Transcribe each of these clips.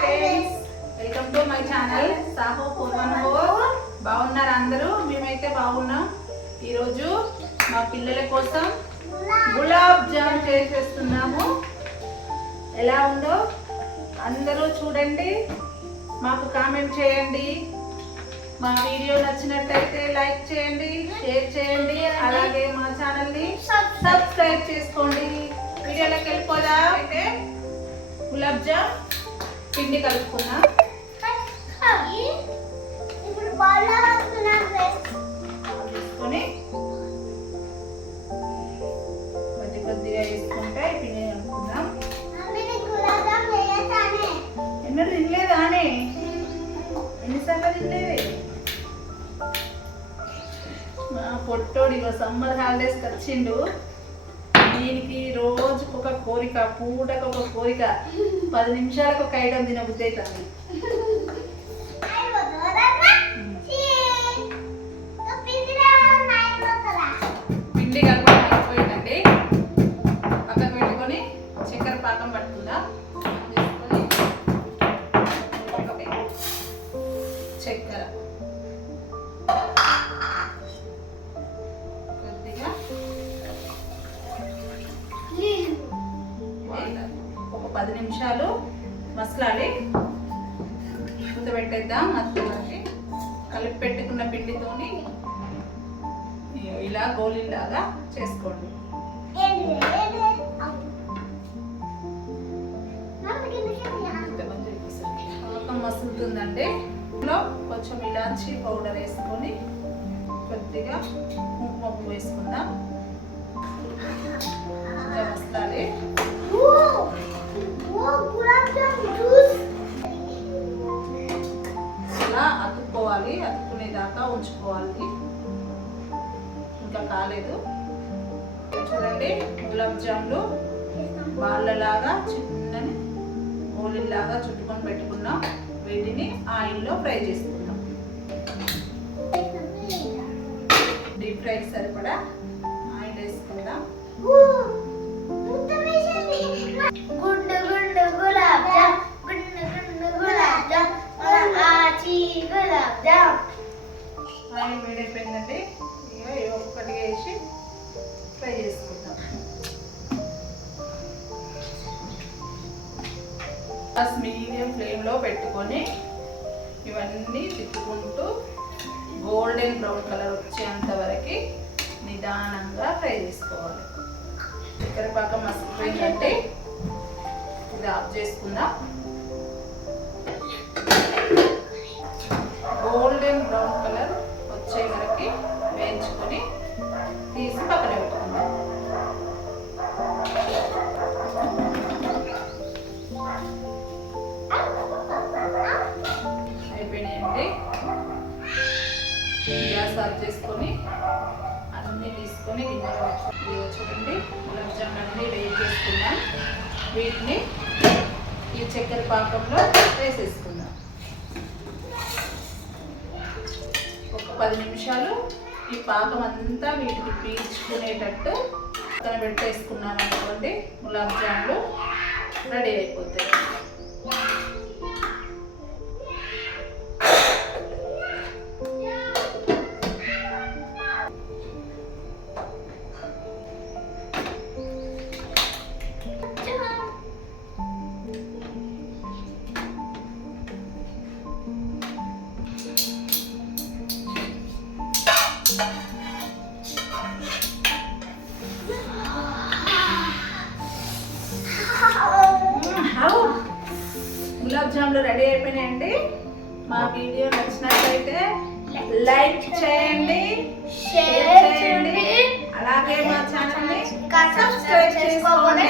Friends welcome to my channel Saaho పూర్వనో బాగున్నారు అందరూ? మేమైతే బాగున్నాం. ఈరోజు మా పిల్లల కోసం గులాబ్ జామ్ చేసేస్తున్నాము ఎలా ఉందో అందరూ చూడండి. మాకు కామెంట్ చేయండి. మా వీడియో నచ్చినట్టయితే లైక్ చేయండి షేర్ చేయండి. అలాగే మా ఛానల్ని సబ్స్క్రైబ్ చేసుకోండి. వీడియోలోకి వెళ్ళిపోదా. అయితే గులాబ్ జామ్ పిండి కలుపుకున్నా. తీసుకొని కొద్ది కొద్దిగా వేసుకుంటే పిండి కలుపుకుందాం. మమ్మీని గులాబ్ జామ్ వేయటానే ఎన్నడూ తినలేదా అని ఎన్నిసార్లు తినలేదే? మా పొట్టోడు ఇగో సమ్మర్ హాలిడేస్కి వచ్చిండు. దీనికి రోజు ఒక కోరిక పూటకు ఒక కోరిక. పది నిమిషాలకు ఒక ఐటమ్ తినబుద్ధి అవుతుంది పిండి కలపడం అయిపోయిందండి. పక్కకు పెట్టుకొని చక్కెర పాకం పట్టుకుందాం. చక్కెర. పది నిమిషాలు మసలాలి. మూత పెట్టేద్దాం కలిపి పెట్టుకున్న పిండితోని ఇలా గోళీలాగా చేసుకోండి. మసులుతుందండి. ఇందులో కొంచెం ఇలాచి పౌడర్ వేసుకొని కొద్దిగా కుంకుమ పువ్వు వేసుకుందాం. మసలాలి. ఇలా అతుక్కోవాలి అతుక్కునేదాకా ఉంచుకోవాలి. ఇంకా కాలేదు. చూడండి గులాబ్ జామ్లు వాళ్ళలాగా చిన్నని ఓలిలాగా చుట్టుకొని పెట్టుకున్నాం. వీటిని ఆయిల్లో ఫ్రై చేసుకుందాం. డీప్ ఫ్రైకి సరిపడా ఆయిల్ వేసుకుందాం. ఫస్ట్ మీడియం ఫ్లేమ్లో పెట్టుకొని ఇవన్నీ తిప్పుకుంటూ గోల్డెన్ బ్రౌన్ కలర్ వచ్చేంత వరకు నిదానంగా ఫ్రై చేసుకోవాలి. చక్కెర పాకం మసిలిపోయిందంటే ఇది ఆఫ్ చేసుకుందాం. సర్వ్ చేసుకొని అన్నీ తీసుకొని గిన్నెలో ఇదిగో చూడండి గులాబ్ జామున్ అన్నీ వేడి చేసుకున్నాం. వీటిని ఈ చక్కెర పాకంలో వేసేసుకుందాం. ఒక పది నిమిషాలు ఈ పాకం అంతా వీటికి పీల్చుకునేటట్టు పక్కన పెట్టేసుకున్నాం అనుకోండి గులాబ్ జాములు రెడీ అయిపోతాయి. గులాబ్ జాములు రెడీ అయిపోయినాయండి. మా వీడియో నచ్చినట్లయితే లైక్ చేయండి షేర్ చేయండి. అలాగే మా ఛానల్ని సబ్స్క్రైబ్ చేసుకోండి.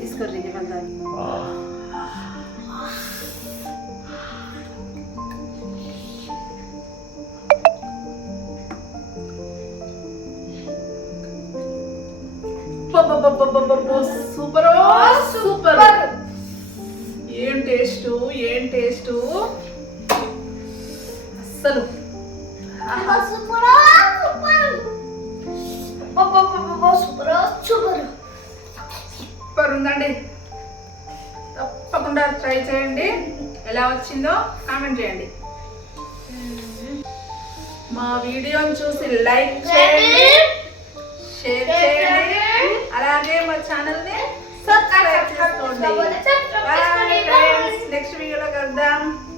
తీసుకోండి సూపర్. సూపర్. ఏం టేస్ట్? ఏం టేస్ట్? అస్సలు. ఆహా. Super. Super super. Super. Super ఉందండి తప్పకుండా ట్రై చేయండి. ఎలా వచ్చిందో కామెంట్ చేయండి. మా వీడియోని చూసి లైక్ చేయండి. అలాగే మా ఛానల్ని సబ్స్క్రైబ్ చేసుకోండి Subscribe